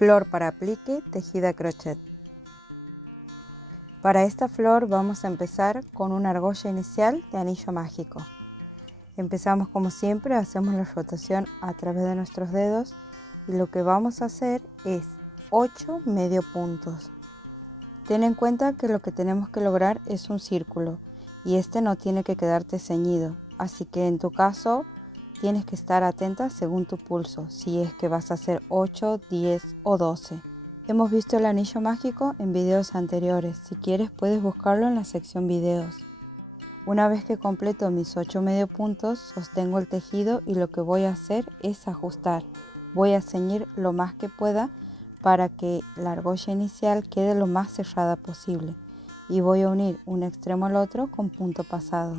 Flor para aplique tejida a crochet. Para esta flor vamos a empezar con una argolla inicial de anillo mágico. Empezamos como siempre, hacemos la rotación a través de nuestros dedos y lo que vamos a hacer es 8 medio puntos. Ten en cuenta que lo que tenemos que lograr es un círculo y este no tiene que quedarte ceñido, así que en tu caso tienes que estar atenta según tu pulso, si es que vas a hacer 8, 10 o 12. Hemos visto el anillo mágico en videos anteriores, si quieres puedes buscarlo en la sección videos. Una vez que completo mis 8 medio puntos, sostengo el tejido y lo que voy a hacer es ajustar. Voy a ceñir lo más que pueda para que la argolla inicial quede lo más cerrada posible y voy a unir un extremo al otro con punto pasado.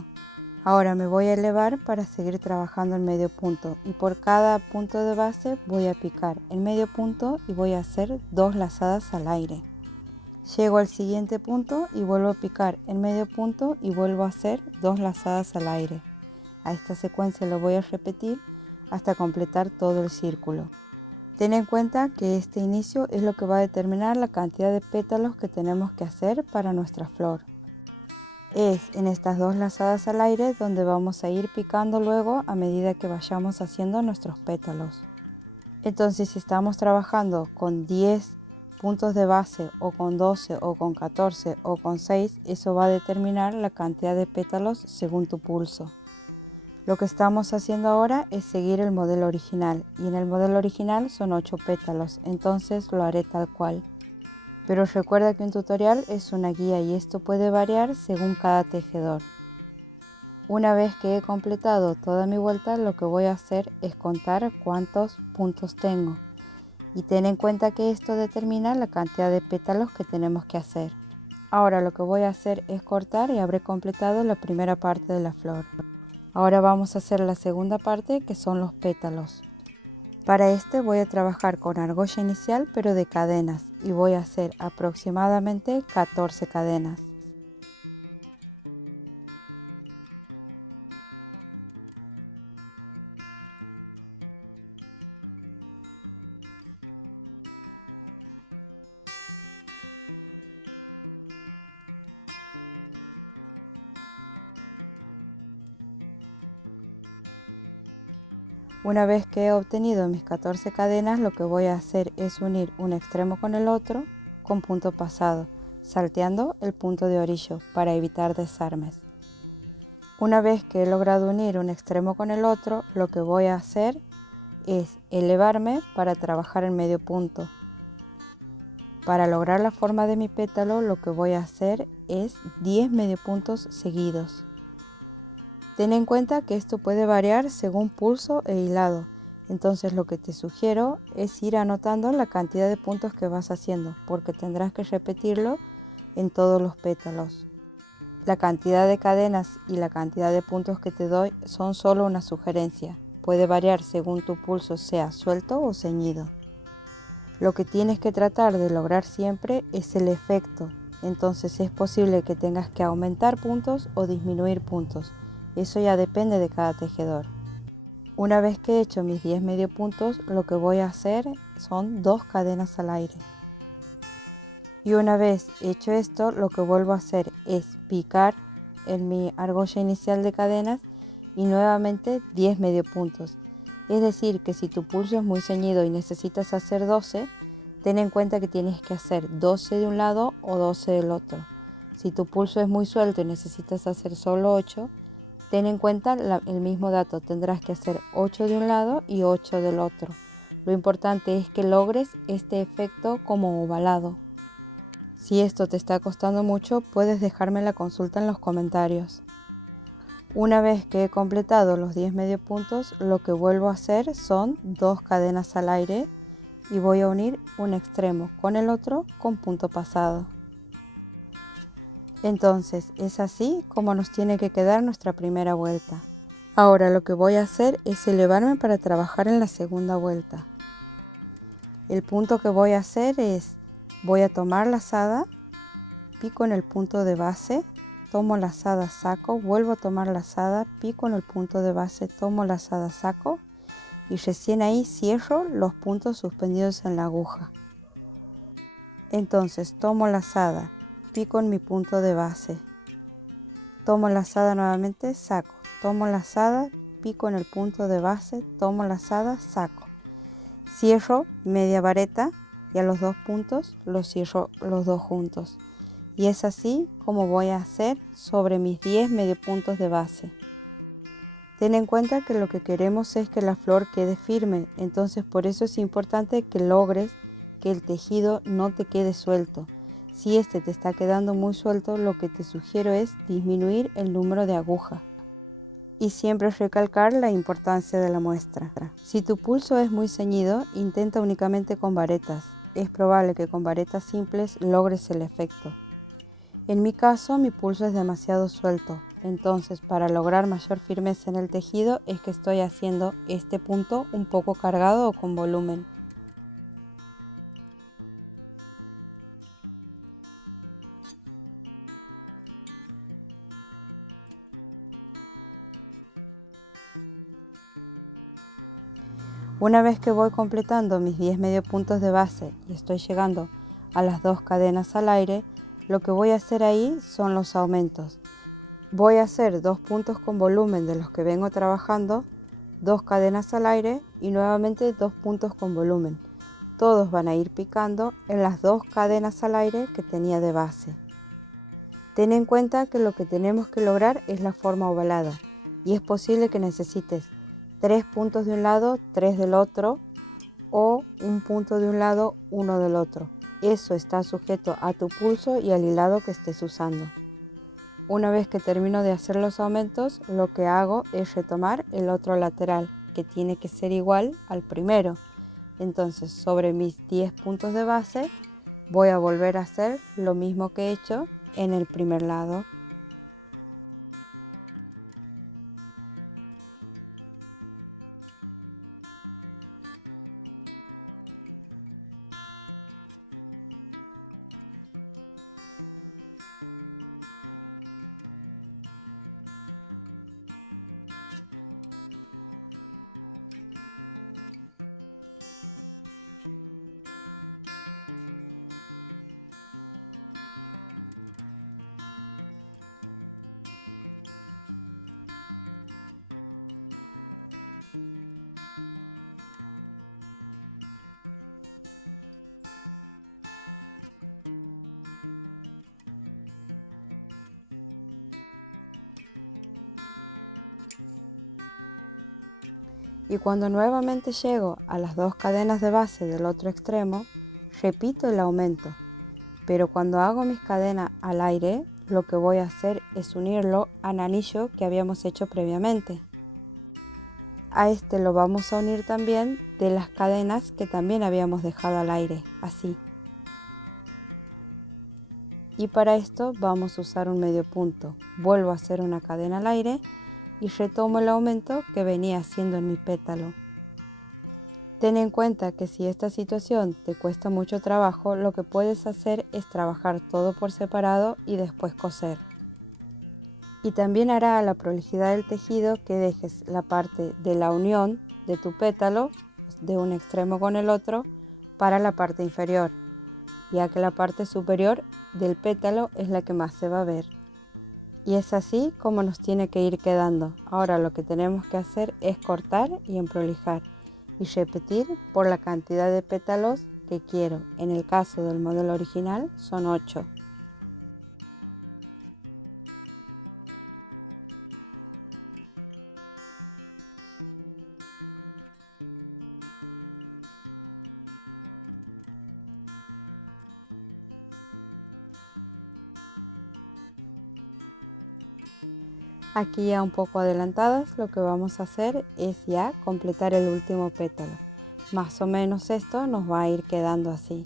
Ahora me voy a elevar para seguir trabajando el medio punto y por cada punto de base voy a picar el medio punto y voy a hacer 2 lazadas al aire. Llego al siguiente punto y vuelvo a picar el medio punto y vuelvo a hacer 2 lazadas al aire. A esta secuencia lo voy a repetir hasta completar todo el círculo. Ten en cuenta que este inicio es lo que va a determinar la cantidad de pétalos que tenemos que hacer para nuestra flor. Es en estas 2 lazadas al aire donde vamos a ir picando luego a medida que vayamos haciendo nuestros pétalos. Entonces si estamos trabajando con 10 puntos de base o con 12 o con 14 o con 6, eso va a determinar la cantidad de pétalos según tu pulso. Lo que estamos haciendo ahora es seguir el modelo original y en el modelo original son 8 pétalos, entonces lo haré tal cual. Pero recuerda que un tutorial es una guía y esto puede variar según cada tejedor. Una vez que he completado toda mi vuelta, lo que voy a hacer es contar cuántos puntos tengo. Y ten en cuenta que esto determina la cantidad de pétalos que tenemos que hacer. Ahora lo que voy a hacer es cortar y habré completado la primera parte de la flor. Ahora vamos a hacer la segunda parte, que son los pétalos. Para este voy a trabajar con argolla inicial pero de cadenas y voy a hacer aproximadamente 14 cadenas. Una vez que he obtenido mis 14 cadenas, lo que voy a hacer es unir un extremo con el otro con punto pasado, salteando el punto de orillo para evitar desarmes. Una vez que he logrado unir un extremo con el otro, lo que voy a hacer es elevarme para trabajar el medio punto. Para lograr la forma de mi pétalo, lo que voy a hacer es 10 medio puntos seguidos. Ten en cuenta que esto puede variar según pulso e hilado, entonces lo que te sugiero es ir anotando la cantidad de puntos que vas haciendo, porque tendrás que repetirlo en todos los pétalos. La cantidad de cadenas y la cantidad de puntos que te doy son solo una sugerencia, puede variar según tu pulso sea suelto o ceñido. Lo que tienes que tratar de lograr siempre es el efecto, entonces es posible que tengas que aumentar puntos o disminuir puntos. Eso ya depende de cada tejedor. Una vez que he hecho mis 10 medio puntos, lo que voy a hacer son 2 cadenas al aire. Y una vez hecho esto, lo que vuelvo a hacer es picar en mi argolla inicial de cadenas y nuevamente 10 medio puntos. Es decir, que si tu pulso es muy ceñido y necesitas hacer 12, ten en cuenta que tienes que hacer 12 de un lado o 12 del otro. Si tu pulso es muy suelto y necesitas hacer solo 8, ten en cuenta el mismo dato, tendrás que hacer 8 de un lado y 8 del otro. Lo importante es que logres este efecto como ovalado. Si esto te está costando mucho, puedes dejarme la consulta en los comentarios. Una vez que he completado los 10 medio puntos, lo que vuelvo a hacer son 2 cadenas al aire y voy a unir un extremo con el otro con punto pasado. Entonces es así como nos tiene que quedar nuestra primera vuelta. Ahora lo que voy a hacer es elevarme para trabajar en la segunda vuelta. El punto que voy a hacer es, voy a tomar lazada, pico en el punto de base, tomo lazada, saco, vuelvo a tomar lazada, pico en el punto de base, tomo lazada, saco y recién ahí cierro los puntos suspendidos en la aguja. Entonces tomo lazada, pico en mi punto de base, tomo lazada nuevamente, saco, tomo lazada, pico en el punto de base, tomo lazada, saco, cierro media vareta y a los 2 puntos los cierro los 2 juntos. Y es así como voy a hacer sobre mis 10 medio puntos de base. Ten en cuenta que lo que queremos es que la flor quede firme, entonces por eso es importante que logres que el tejido no te quede suelto. Si este te está quedando muy suelto, lo que te sugiero es disminuir el número de agujas. Y siempre recalcar la importancia de la muestra. Si tu pulso es muy ceñido, intenta únicamente con varetas. Es probable que con varetas simples logres el efecto. En mi caso, mi pulso es demasiado suelto, entonces para lograr mayor firmeza en el tejido es que estoy haciendo este punto un poco cargado o con volumen. Una vez que voy completando mis 10 medio puntos de base y estoy llegando a las 2 cadenas al aire, lo que voy a hacer ahí son los aumentos. Voy a hacer 2 puntos con volumen de los que vengo trabajando, 2 cadenas al aire y nuevamente 2 puntos con volumen. Todos van a ir picando en las 2 cadenas al aire que tenía de base. Ten en cuenta que lo que tenemos que lograr es la forma ovalada y es posible que necesites 3 puntos de un lado, 3 del otro o un punto de un lado, 1 del otro. Eso está sujeto a tu pulso y al hilado que estés usando. Una vez que termino de hacer los aumentos, lo que hago es retomar el otro lateral, que tiene que ser igual al primero. Entonces, sobre mis 10 puntos de base, voy a volver a hacer lo mismo que he hecho en el primer lado. Y cuando nuevamente llego a las 2 cadenas de base del otro extremo, repito el aumento. Pero cuando hago mis cadenas al aire, lo que voy a hacer es unirlo al anillo que habíamos hecho previamente. A este lo vamos a unir también de las cadenas que también habíamos dejado al aire, así. Y para esto vamos a usar un medio punto. Vuelvo a hacer una cadena al aire y retomo el aumento que venía haciendo en mi pétalo. Ten en cuenta que si esta situación te cuesta mucho trabajo, lo que puedes hacer es trabajar todo por separado y después coser. Y también hará a la prolijidad del tejido que dejes la parte de la unión de tu pétalo de un extremo con el otro para la parte inferior, ya que la parte superior del pétalo es la que más se va a ver. Y es así como nos tiene que ir quedando. Ahora lo que tenemos que hacer es cortar y emprolijar y repetir por la cantidad de pétalos que quiero. En el caso del modelo original son 8. Aquí ya un poco adelantadas, lo que vamos a hacer es ya completar el último pétalo. Más o menos esto nos va a ir quedando así.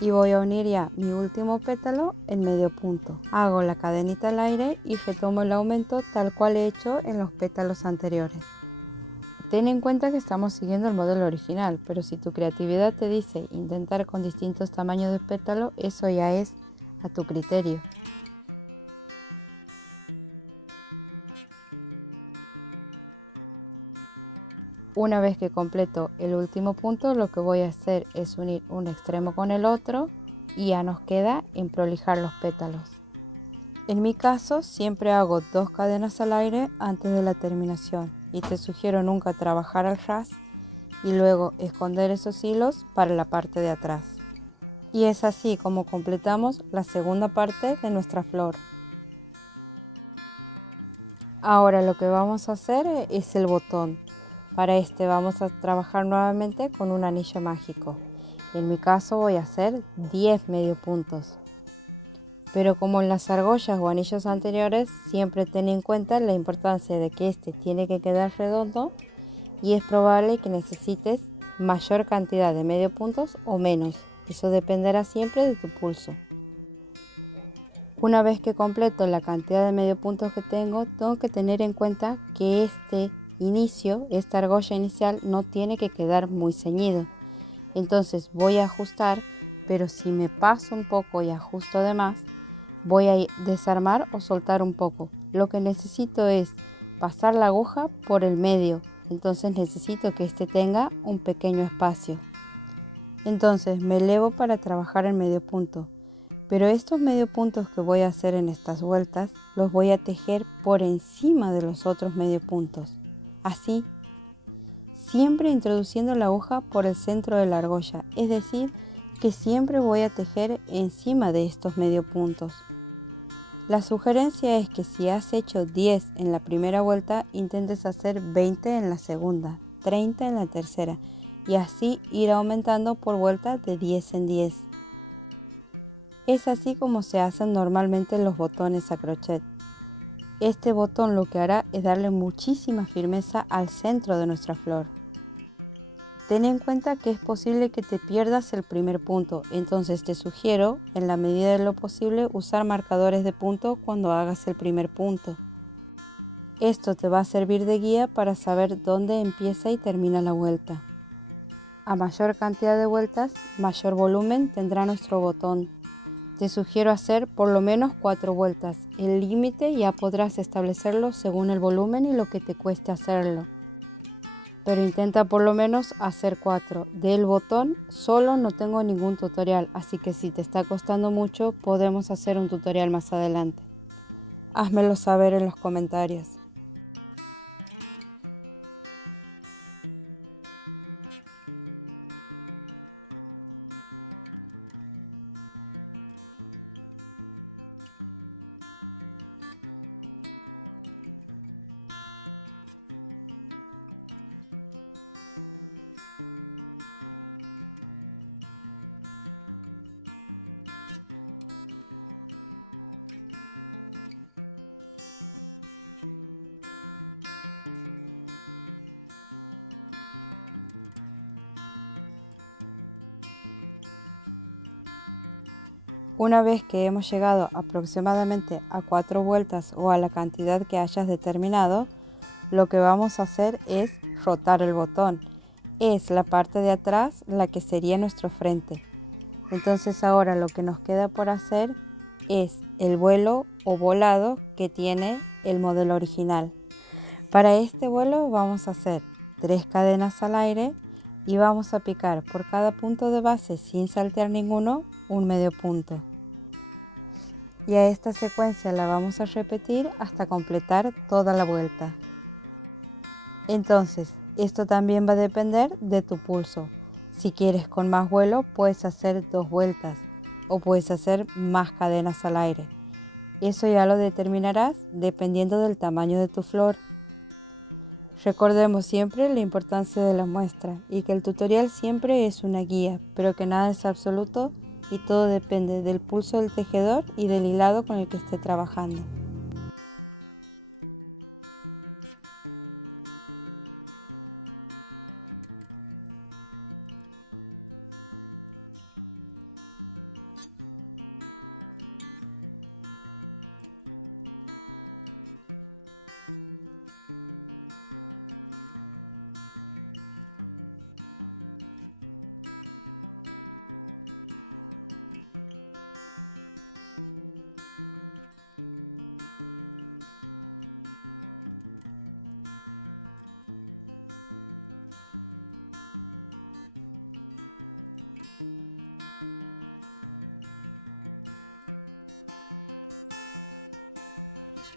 Y voy a unir ya mi último pétalo en medio punto. Hago la cadenita al aire y retomo el aumento tal cual he hecho en los pétalos anteriores. Ten en cuenta que estamos siguiendo el modelo original, pero si tu creatividad te dice intentar con distintos tamaños de pétalo, eso ya es a tu criterio. Una vez que completo el último punto, lo que voy a hacer es unir un extremo con el otro y ya nos queda emprolijar los pétalos. En mi caso, siempre hago 2 cadenas al aire antes de la terminación y te sugiero nunca trabajar al ras y luego esconder esos hilos para la parte de atrás. Y es así como completamos la segunda parte de nuestra flor. Ahora lo que vamos a hacer es el botón. Para este vamos a trabajar nuevamente con un anillo mágico. En mi caso voy a hacer 10 medio puntos. Pero como en las argollas o anillos anteriores, siempre ten en cuenta la importancia de que este tiene que quedar redondo y es probable que necesites mayor cantidad de medio puntos o menos. Eso dependerá siempre de tu pulso. Una vez que completo la cantidad de medio puntos que tengo que tener en cuenta que esta argolla inicial no tiene que quedar muy ceñido. Entonces voy a ajustar, pero si me paso un poco y ajusto de más, voy a desarmar o soltar un poco. Lo que necesito es pasar la aguja por el medio, entonces necesito que este tenga un pequeño espacio. Entonces me elevo para trabajar el medio punto. Pero estos medio puntos que voy a hacer en estas vueltas los voy a tejer por encima de los otros medio puntos. Así, siempre introduciendo la aguja por el centro de la argolla, es decir, que siempre voy a tejer encima de estos medio puntos. La sugerencia es que si has hecho 10 en la primera vuelta, intentes hacer 20 en la segunda, 30 en la tercera y así ir aumentando por vuelta de 10 en 10. Es así como se hacen normalmente los botones a crochet. Este botón lo que hará es darle muchísima firmeza al centro de nuestra flor. Ten en cuenta que es posible que te pierdas el primer punto, entonces te sugiero, en la medida de lo posible, usar marcadores de punto cuando hagas el primer punto. Esto te va a servir de guía para saber dónde empieza y termina la vuelta. A mayor cantidad de vueltas, mayor volumen tendrá nuestro botón. Te sugiero hacer por lo menos 4 vueltas. El límite ya podrás establecerlo según el volumen y lo que te cueste hacerlo. Pero intenta por lo menos hacer 4. Del botón solo no tengo ningún tutorial, así que si te está costando mucho podemos hacer un tutorial más adelante. Házmelo saber en los comentarios. Una vez que hemos llegado aproximadamente a 4 vueltas o a la cantidad que hayas determinado, lo que vamos a hacer es rotar el botón. Es la parte de atrás la que sería nuestro frente. Entonces ahora lo que nos queda por hacer es el vuelo o volado que tiene el modelo original. Para este vuelo vamos a hacer 3 cadenas al aire y vamos a picar por cada punto de base sin saltear ninguno un medio punto. Y a esta secuencia la vamos a repetir hasta completar toda la vuelta. Entonces, esto también va a depender de tu pulso. Si quieres con más vuelo, puedes hacer 2 vueltas o puedes hacer más cadenas al aire. Eso ya lo determinarás dependiendo del tamaño de tu flor. Recordemos siempre la importancia de la muestra y que el tutorial siempre es una guía, pero que nada es absoluto y todo depende del pulso del tejedor y del hilado con el que esté trabajando.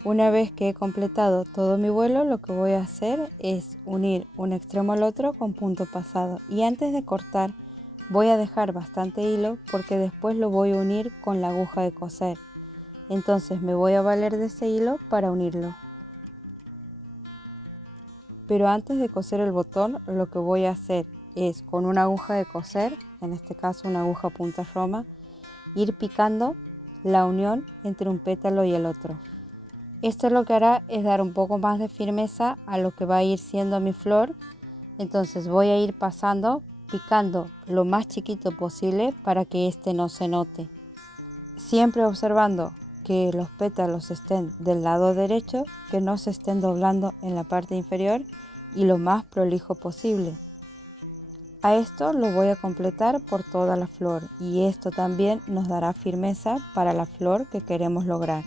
Una vez que he completado todo mi vuelo, lo que voy a hacer es unir un extremo al otro con punto pasado, y antes de cortar voy a dejar bastante hilo porque después lo voy a unir con la aguja de coser. Entonces me voy a valer de ese hilo para unirlo. Pero antes de coser el botón, lo que voy a hacer es con una aguja de coser, en este caso una aguja punta roma, ir picando la unión entre un pétalo y el otro. Esto lo que hará es dar un poco más de firmeza a lo que va a ir siendo mi flor. Entonces voy a ir pasando, picando lo más chiquito posible para que este no se note. Siempre observando que los pétalos estén del lado derecho, que no se estén doblando en la parte inferior y lo más prolijo posible. A esto lo voy a completar por toda la flor y esto también nos dará firmeza para la flor que queremos lograr.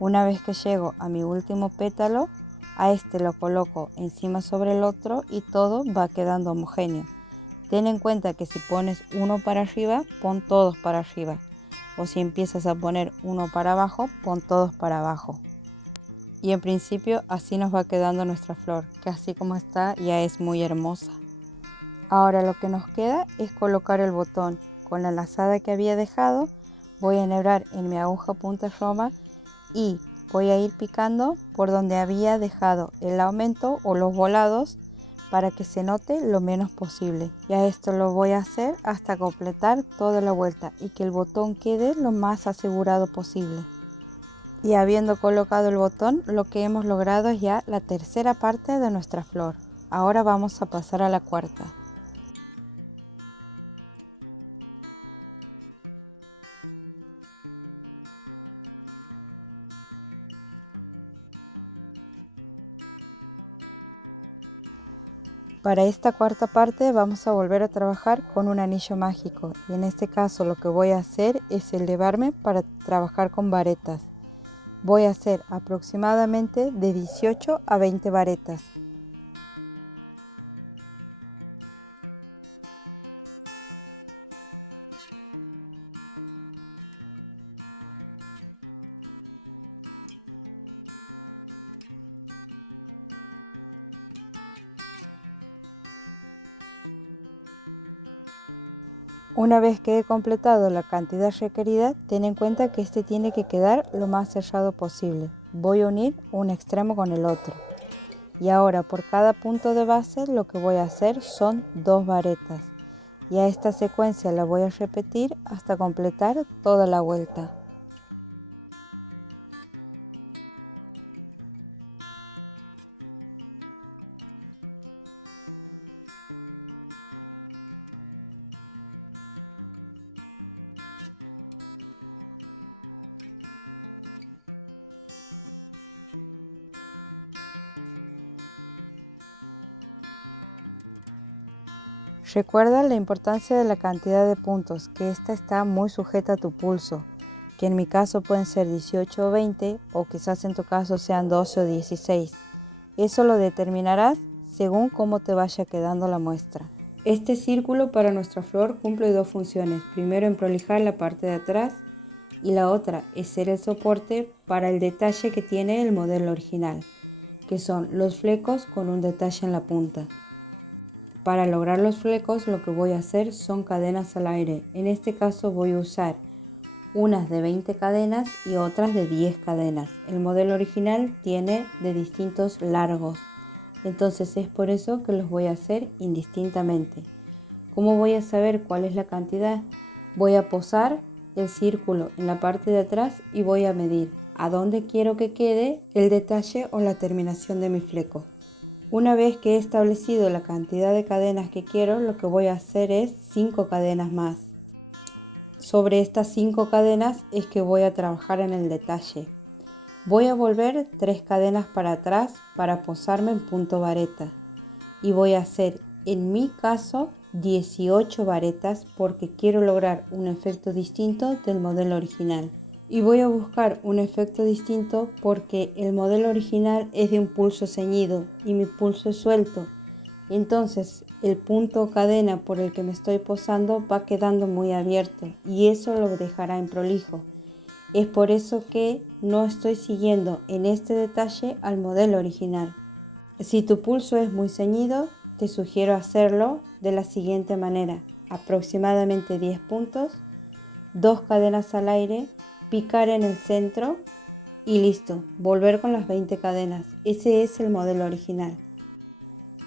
Una vez que llego a mi último pétalo, a este lo coloco encima sobre el otro y todo va quedando homogéneo. Ten en cuenta que si pones uno para arriba, pon todos para arriba. O si empiezas a poner uno para abajo, pon todos para abajo. Y en principio así nos va quedando nuestra flor, que así como está ya es muy hermosa. Ahora lo que nos queda es colocar el botón. Con la lazada que había dejado, voy a enhebrar en mi aguja punta roma y voy a ir picando por donde había dejado el aumento o los volados para que se note lo menos posible. Y a esto lo voy a hacer hasta completar toda la vuelta y que el botón quede lo más asegurado posible. Y habiendo colocado el botón, lo que hemos logrado es ya la tercera parte de nuestra flor. Ahora vamos a pasar a la cuarta. Para esta cuarta parte vamos a volver a trabajar con un anillo mágico y en este caso lo que voy a hacer es elevarme para trabajar con varetas. Voy a hacer aproximadamente de 18 a 20 varetas. Una vez que he completado la cantidad requerida, ten en cuenta que este tiene que quedar lo más cerrado posible. Voy a unir un extremo con el otro. Y ahora por cada punto de base lo que voy a hacer son 2 varetas. Y a esta secuencia la voy a repetir hasta completar toda la vuelta. Recuerda la importancia de la cantidad de puntos, que esta está muy sujeta a tu pulso, que en mi caso pueden ser 18 o 20 o quizás en tu caso sean 12 o 16. Eso lo determinarás según cómo te vaya quedando la muestra. Este círculo para nuestra flor cumple 2 funciones. Primero en prolijar la parte de atrás y la otra es ser el soporte para el detalle que tiene el modelo original, que son los flecos con un detalle en la punta. Para lograr los flecos lo que voy a hacer son cadenas al aire. En este caso voy a usar unas de 20 cadenas y otras de 10 cadenas. El modelo original tiene de distintos largos, entonces es por eso que los voy a hacer indistintamente. ¿Cómo voy a saber cuál es la cantidad? Voy a posar el círculo en la parte de atrás y voy a medir a dónde quiero que quede el detalle o la terminación de mi fleco. Una vez que he establecido la cantidad de cadenas que quiero, lo que voy a hacer es 5 cadenas más. Sobre estas 5 cadenas es que voy a trabajar en el detalle. Voy a volver 3 cadenas para atrás para posarme en punto vareta. y voy a hacer en mi caso 18 varetas porque quiero lograr un efecto distinto del modelo original. Y voy a buscar un efecto distinto porque el modelo original es de un pulso ceñido y mi pulso es suelto. Entonces el punto o cadena por el que me estoy posando va quedando muy abierto y eso lo dejará improlijo. Es por eso que no estoy siguiendo en este detalle al modelo original. Si tu pulso es muy ceñido, te sugiero hacerlo de la siguiente manera: aproximadamente 10 puntos, 2 cadenas al aire, picar en el centro y listo, volver con las 20 cadenas. Ese es el modelo original.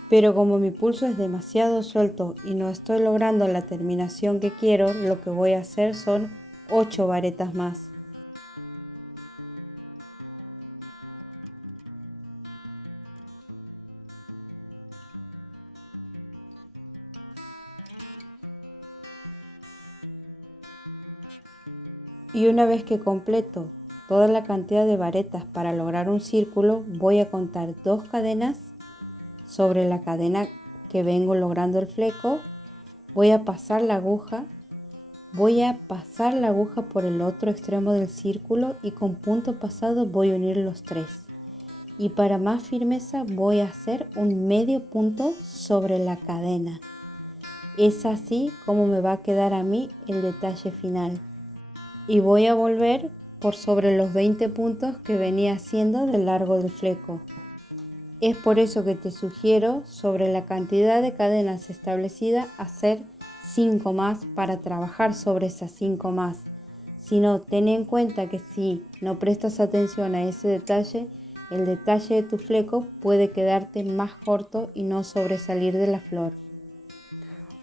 Pero como mi pulso es demasiado suelto y no estoy logrando la terminación que quiero, lo que voy a hacer son 8 varetas más. Y una vez que completo toda la cantidad de varetas para lograr un círculo, voy a contar 2 cadenas sobre la cadena que vengo logrando el fleco. Voy a pasar la aguja por el otro extremo del círculo y con punto pasado voy a unir los 3. Y para más firmeza voy a hacer un medio punto sobre la cadena. Es así como me va a quedar a mí el detalle final. Y voy a volver por sobre los 20 puntos que venía haciendo del largo del fleco. Es por eso que te sugiero, sobre la cantidad de cadenas establecida, hacer 5 más para trabajar sobre esas 5 más. Si no, ten en cuenta que si no prestas atención a ese detalle, el detalle de tu fleco puede quedarte más corto y no sobresalir de la flor.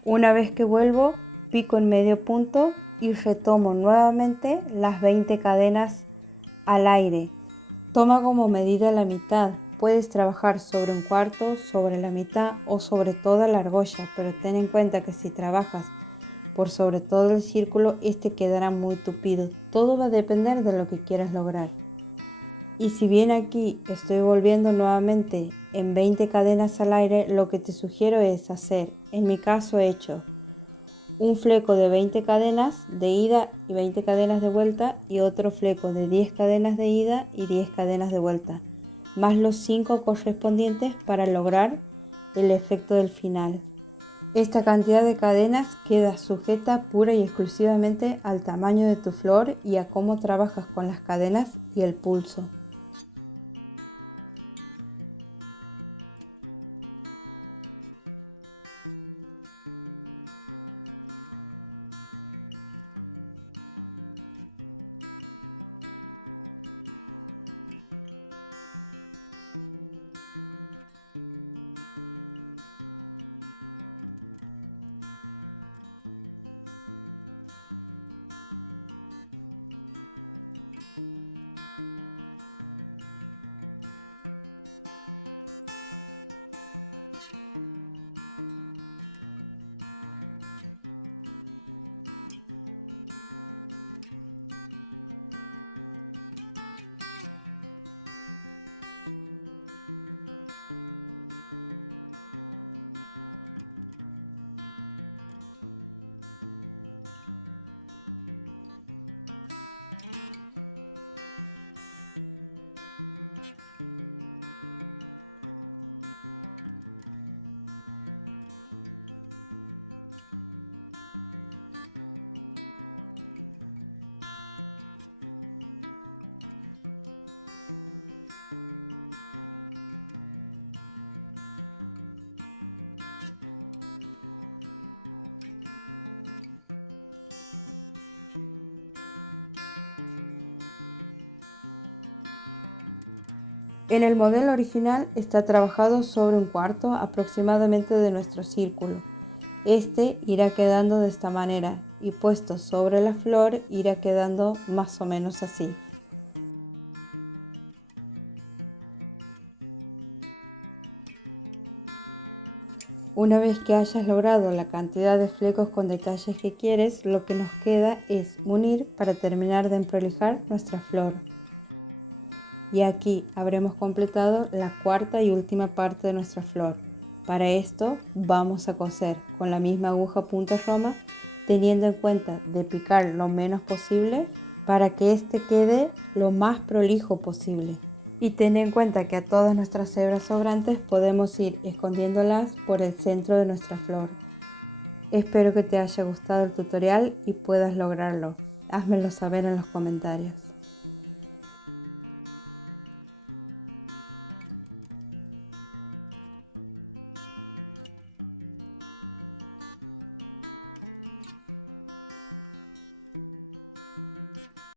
Una vez que vuelvo, pico en medio punto y retomo nuevamente las 20 cadenas al aire. Toma como medida la mitad. Puedes trabajar sobre un cuarto, sobre la mitad o sobre toda la argolla, pero ten en cuenta que si trabajas por sobre todo el círculo, este quedará muy tupido. Todo va a depender de lo que quieras lograr. Y si bien aquí estoy volviendo nuevamente en 20 cadenas al aire, lo que te sugiero es hacer, en mi caso he hecho un fleco de 20 cadenas de ida y 20 cadenas de vuelta y otro fleco de 10 cadenas de ida y 10 cadenas de vuelta, más los 5 correspondientes para lograr el efecto del final. Esta cantidad de cadenas queda sujeta pura y exclusivamente al tamaño de tu flor y a cómo trabajas con las cadenas y el pulso. En el modelo original está trabajado sobre un cuarto aproximadamente de nuestro círculo. Este irá quedando de esta manera y puesto sobre la flor irá quedando más o menos así. Una vez que hayas logrado la cantidad de flecos con detalles que quieres, lo que nos queda es unir para terminar de emprolijar nuestra flor. Y aquí habremos completado la cuarta y última parte de nuestra flor. Para esto vamos a coser con la misma aguja punto roma, teniendo en cuenta de picar lo menos posible para que este quede lo más prolijo posible. Y ten en cuenta que a todas nuestras hebras sobrantes podemos ir escondiéndolas por el centro de nuestra flor. Espero que te haya gustado el tutorial y puedas lograrlo. Házmelo saber en los comentarios.